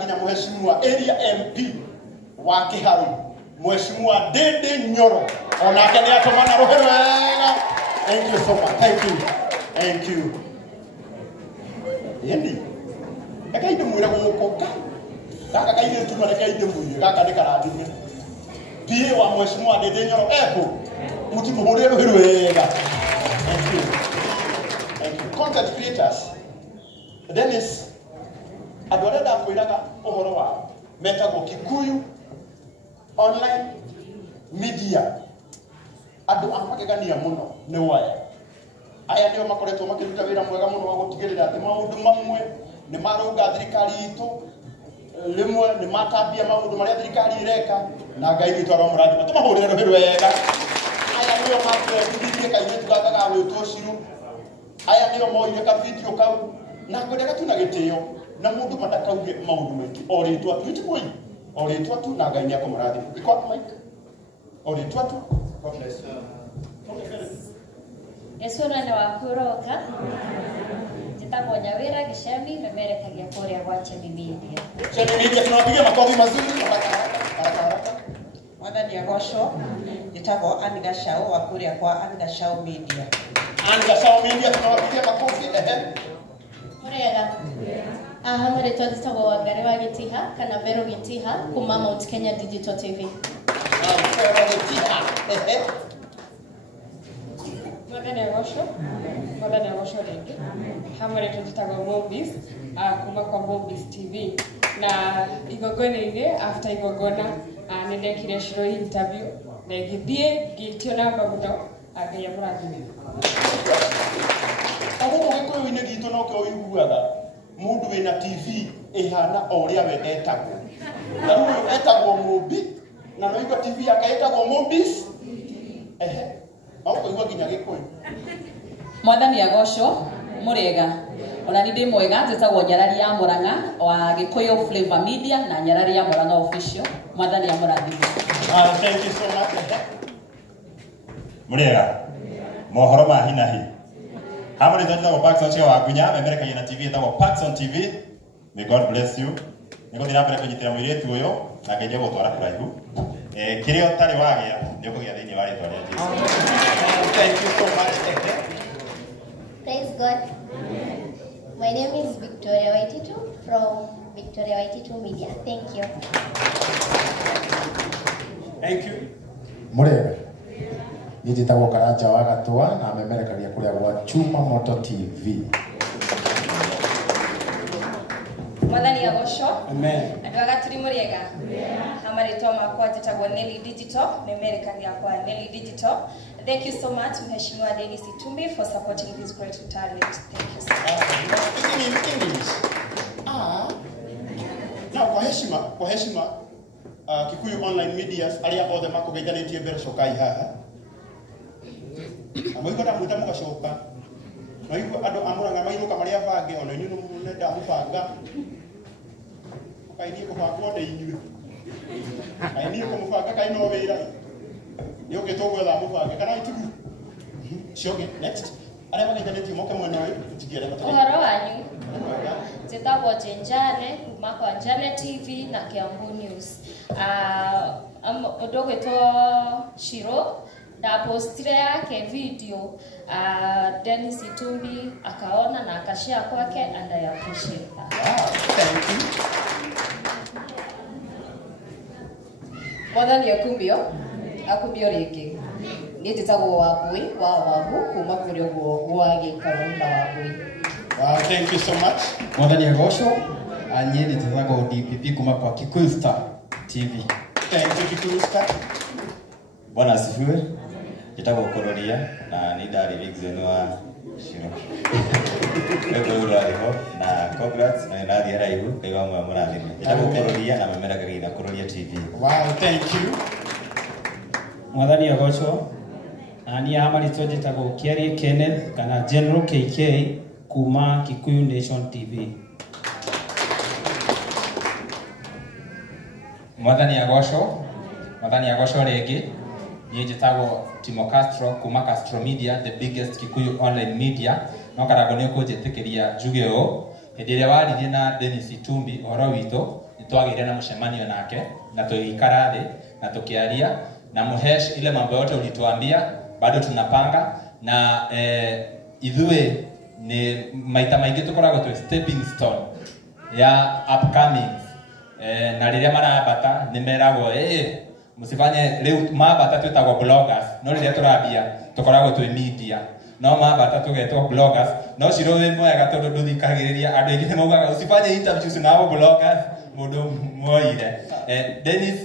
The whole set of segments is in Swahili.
nginya mheshimiwa area MP wa Kiharu mheshimiwa Dede Nyoro onake ni atomana rohero wega. Thank you so much. Thank you. Yendi aka inde mwira gukoka kaka kaide tu mara kaide mwira kaka de karadini pie wa mheshimiwa Dede Nyoro epo mutipo morero rohero wega. Thank you. Content creators. Dennis adoreda kwiraga ohoro wa metago Kikuyu online media adu amakegania muno ne waya aya ndio makoretwo makiruta wira mwega muno wa gutigirira ati maundu mamwe ni maruga thirikari itu limwe ni matabia maundu maria thirikari ireka na ngai witu aro muradi tumahurire rohiro wega. Aya ndio makwendithie kaire tugakaga gwitwo ciru. Aya ndio moire ka video kau na kwendeka tu na gitio na mundu matakauge maundu mengi oritwa twitwe oritwa tu na ngai nyako muradi iko mike oritwa tu. God bless you. Esura na wakuroka jitagwo Nyawira Gicemi memerekagia kuria gwa Chemi Media. Chemi Media tunapiga makofi mazuri. Mwathani agocwo jitagwo Anne Gacau wa kuria kwa Anne Gacau Media. Anne Gacau Media tunapiga makofi Murega. Aha maritwa jitagwo Wangari wa Gitiha kana Vero Gitiha kuma Mount Kenya Digital TV. Mwathani agocwo rĩngĩ hamwe tũtagwo Movies kuma kwa Movies TV na igongona-inĩ after igongona nĩ ndekire Shiro interview na gĩthiĩ ngĩtio namba mũno ngai amũrathime. Agũkũ gĩkũyũ-inĩ gitũ no kĩo ũiguaga mũndũ wĩna TV ĩhana o ũrĩa we etagwo na rĩu etagwo Mũmbi na no igua TV yake etagwo Movies Auko nginya gĩkũyũ. Mwathani agocwo murega ona ni ndi mwega njitagwo Nyarari ya Murang'a wa Gikuyu Flavor Media na Nyarari ya Murang'a official. Mwathani amurathime. Thank you so much. Murega mohoro ma hinahi hamwe ndonda wa Paxson Cheo wa Gunya memerekagia na TV etagwo Paxson TV. May God bless you. Niko ndira mbere kunyitira mwiritu uyu na ngeje gutwara kuraihu kirio tari wagia ndio kugia thini wa ritwa ria Jesu. Thank you so much. Praise God. My name is Victoria Waititu from Victoria Waititu Media. Thank you. Thank you. Murega. Nijitagwo Karanja wa Gatwa na memerekagia kuria gwa Chuma Moto TV. Mwathani agocwo. Amen. Andu agaturi muriega. Hamaritwa makwa jitagwo Nelly Digital, memerekagia kwa Nelly Digital. Thank you so much Mheshimiwa Dennis Itumbi for supporting this great talent. Thank you so much. Na kwa heshima Kikuyu online media aria othe makugeithanitie mbere cokai haha. Amwiko na mwita mugacoka. Na igu andu amuranga mairuka maria bange ona inyu nenda mubanga. Kaini kubangwo de inyu. Kaini kumubanga kaino wira. Yoke togwe la mubanga kana itugu. Shoge next. Aria mageithanitie moke mwena uyu tigiere matari. Uhoro wanyu. Jitagwo Jenjane kuma kwa Njane TV na Kiambu News. Undu gwitwo Shiro na postire yake video Dennis Itumbi akaona na akashare kwake and I appreciate that. Thank you. Mwathani akumbio ringi ni njitagwo Wambui wa Wabu kuma kuria gwa Gikaru na Wambui. Thank you so much. Mwathani agocwo anye njitagwo DPP kuma kwa Kikuyu Star TV. Thank you Kikuyu Star. Bwana asifiwe. Jitagwo Kororia na ni ndari Vixen wa Shiro. Ego urariho na congrats na ndari araihu ngai wa mwe murathime. Jitagwo Kororia na memerekagia na Kororia TV. Wow, thank you. Mwathani agocwo ani hamaritwo njitagwo Kiarie Kenneth kana General KK kuma Kikuyu Nation TV. Mwathani agocwo ringi ni njitagwo Timo Castro kuma Castro Media, the biggest Kikuyu online media. No karago ni kunjitikiria njuge o hindi ria waririe na Dennis Itumbi ohoro witu nitwagire na mucemanio nake na tuikara thi na tukiaria na muhesh ile mambo yote ulituambia bado tunapanga na idhue ni maita maingi tukoragwo tu stepping stone ya upcoming na riria marabata nimeragwo musifanye leo mabata twetagwo bloggers no riria turabia tukoragwo tu media no mabata tugetwo bloggers no ciro we mwega tondu nduthikagiriria andu aingi nimaugaga usifanye interviews na abo bloggers mundu moire Dennis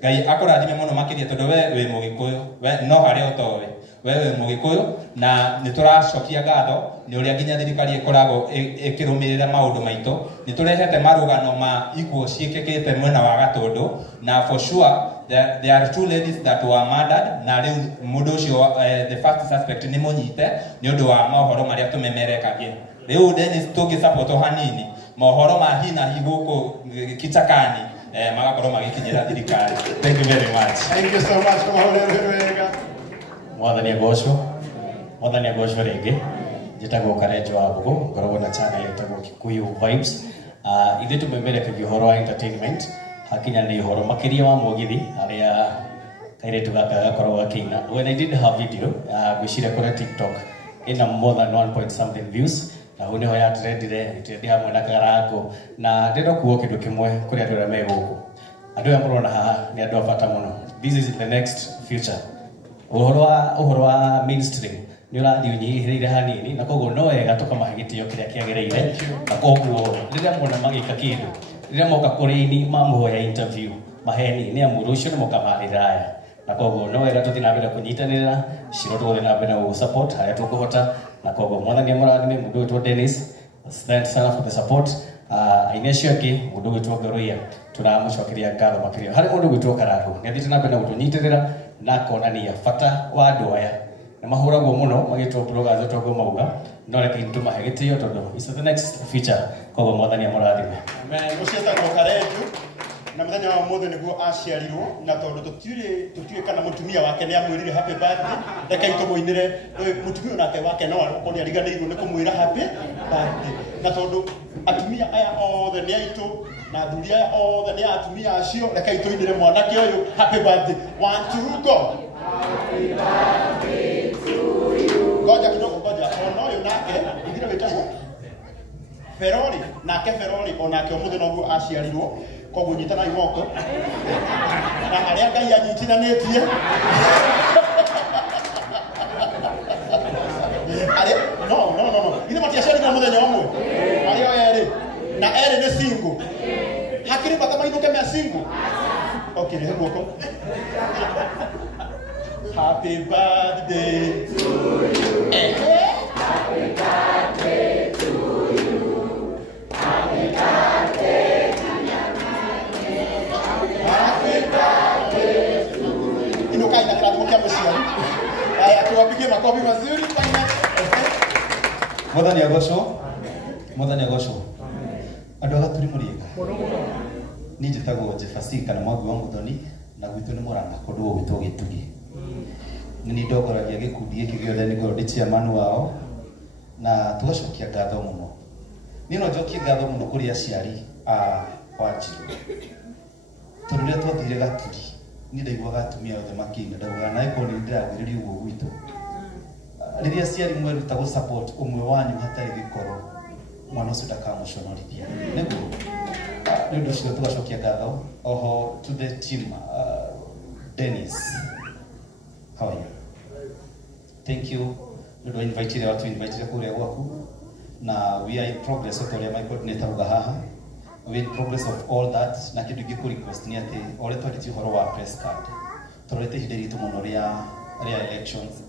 Ngai akurathime muno makiria tondu we mugikuyu we no hari otowe we mugikuyu na nituracokia ngatho ni uria nginya thirikari ikoragwo ikirumirira maundu maito niturehete marugano ma ikuo ciikikite mwena wa Gatundu na for sure there are two ladies that were murdered na riu mundu ucio the first suspect ni munyite ni undu wa mohoro maria tumemerekagie riu Dennis tungi support hanini mohoro ma hina higuko kichakani magakorwo magikinyira thirikari. Thank you very much. Thank you so much for wega. Mwathani agocwo ringi njitagwo Karenjo wa Mbugu ngoragwo na channel itagwo Kikuyu Vibes. Ithe tumemerekagio uhoro wa entertainment hakinya ni uhoro makiria wa mugithi aria kairetu gaka gakoragwo gakiina. When I did her video gwiciria kuri TikTok ina more than 1.something views na hune ho ya trendire hamwe na Karango na ndendo kuo kindu kimwe kuri andu aria me guku andu aria murona haha ni andu abata muno. This is the next future. Uhoro wa mainstream ni urathii unyihiire hanini na koguo no wega tukamahe gitio kiria kiagereire na koguo riria mona magika kindu riria moka kuri-ini mamuhoya interview maheni ni amu rucio ni moka mariraya na koguo no wega tuthi na mbere kunyitanirira ciro tuthi na mbere gu support haria tukuhota na koguo mwathani amurathime mundu witwo Dennis. Thanks sana for the support. Ainecio angi mundu witwo Ngoroia turamucokeria ngatho makiria hari mundu witwo Karangu ni athite na mbere gutunyitirira na konania bata wa andu aya na mahuragwo muno magitwo bloggers twago mauga no reke ntumahe gitio tondu is the next feature koguo mwathani amurathime. Amen. Ucietagwo Karenjo na muthenya wa mothe niguo aciarirwo na tondu tutire kana mutumia wake ni amwirire happy birthday reke itumuinire mutumia nake wake no akoni ariganirwo ni kumwira happy birthday na tondu atumia aya othe ni aitu na thuri aya othe ni atumia acio reke ituinire mwanake uyu happy birthday. One two go. Happy birthday to you. Ngoja kidogo ngoja ono uyu nake ingine wetagwo Ferrari nake Ferrari onake omuthe noguo aciarirwo koguo nyitana imoko na aria Ngai anyitithanitie aria no ithe matiaciarire muthenya umwe aria eri na eri ni single hakiri bata mainuke me single. Okay, rehe guoko. Happy birthday to you. Happy birthday to you. Happy birthday to you. Happy birthday to you. Inuka ina kila tumokia mshia. Haya tuwapigie makofi mazuri sana. Mwathani agocwo. Andu agaturi muriega. Ni njitagwo Jefasi kana Mwangi wa Muthoni na gwitu ni Murang'a kundu gwitwo Gitugi. Ni ndogoragia gikundi giki giothe ni ngoro ndi chairman wao na tugacokia ngatho muno. Ni no njokie ngatho muno kuri aciari kwa Njiru. Tondu ria twathire Gaturi ni ndaiguaga atumia othe makiina ndauga na iko ni ndiragwiriria uguo gwitu. Riria aciari mweruta gu support umwe wanyu hatari gikoro mwana ucio ndakamuconorithia niguo ni undu ucio tugacokia ngatho oho to the team Dennis. How are you? Thank you. We do invite watu invite kuria gwaku na we are in progress of all my coordinator uga haha. We are in progress of all that na kindu giku request ni ati ole twanditi horo wa press card turete hideri tu muno ria elections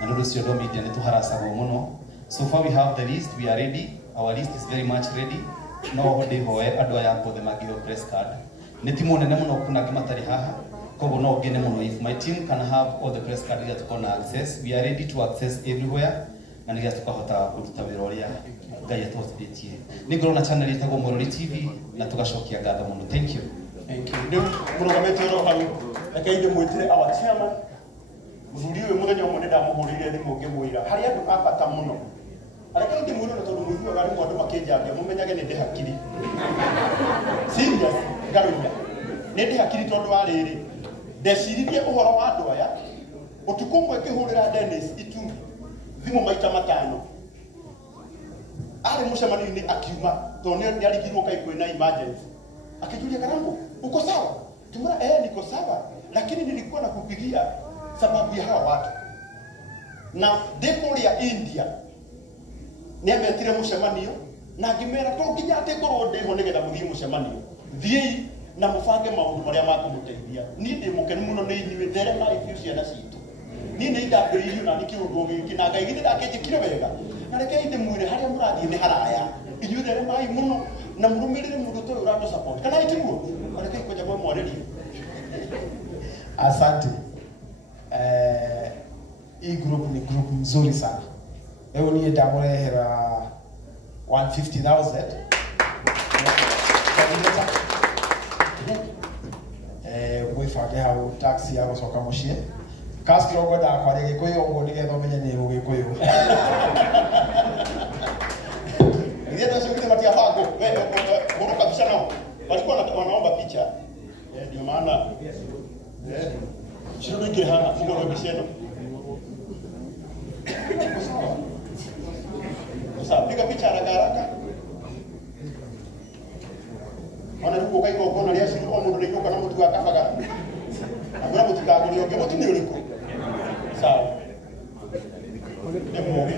na ndu ucio do media ni tuharacagwo muno. So far we have the list, we are ready. Our list is very much ready. No hode hoe andu aya pothe magio press card ni timu nene muno kuna kimatari haha kogo no gene muno. If my team can have all the press card that tukona access, we are ready to access everywhere na niga tukahota kuruta wira uria Ngai atwathitie. Ni ngorona channel itagwo Morori TV na tugacokia ngatho muno. Thank you. Thank you. Ndio murugamete ro hau reke inde mwitire our chairman muthuri uyu muthenya umwe ndamuhurire thimu ngimwira hari andu abata muno areka ndi mwiro na tondu mwiro gari mwandu makenjambia mumenyage ni ndi hakiri serious garunya ni ndi hakiri tondu wa riri ndeciririe uhoro wa andu aya utuku mwe kihurira Dennis Itumbi thimu maita matano ari mucemanio-ini akiuma tondu ni arigirwo kai kwina emergency akijulia Karambo uko sawa tumura niko sawa lakini nilikuwa nakupigia sababu ya hawa watu na ndikuria India niambetire mucemanio na ngimera to nginya ndikorwo ndiho nigetha muthie mucemanio thiei na mubange maundu maria makumuteithia ni ndi mukenu muno ni inyuĩ therema ithuĩ ciana citũ ni nĩ indambĩrĩirio na nĩ kĩũndũ gĩkĩ na Ngai githĩ ndakĩnjĩkire wega na rekei ndĩmwĩre harĩa mũrathiĩ nĩ haraya inyuĩ theremai mũno na mũrũmĩrĩre mũndũ ta ũyũ ũratũ support kana itiguo rekei kwenja mwe mwarĩrie. Asante. Hii group ni group mzuri sana. Leo niye ndamurehera 150,000. Mwifange hau taxi ya gucoka mucii. Kaskiro ngoda kwari gikuyu ngo nigetha umenye ni gikuyu. Ndio tunashuhudia matia bango. Wewe mbona kabisa nao. Walikuwa wanaomba picha. Ndio maana shiro ngire hana fungo bisheno. Sasa piga picha haraka haraka. Ona ruko kai ko kona ria shiro mundu ni kana mutu akabaga. Agora mutu ka ngori oke mutu ni uriko. Sawa. Nemo.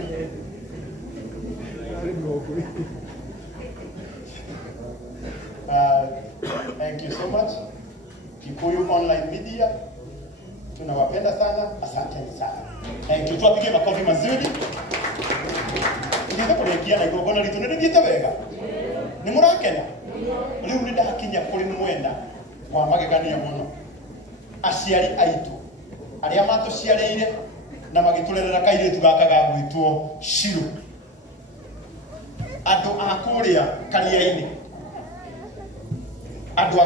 Thank you so much. Kikuyu Online Media. Tunawapenda sana. Asanteni sana. Thank you. Tuwapige makofi mazuri. Ndiye kurekia na igogona litu ndirite wega. Ni murakena. Riu ni ndakinya kuri mwenda wa magegania muno. Aciari aitu aria matuciareire na magiturerera kairitu gaka gagwitwo Shiro. Andu akuria Karia-ini. Andu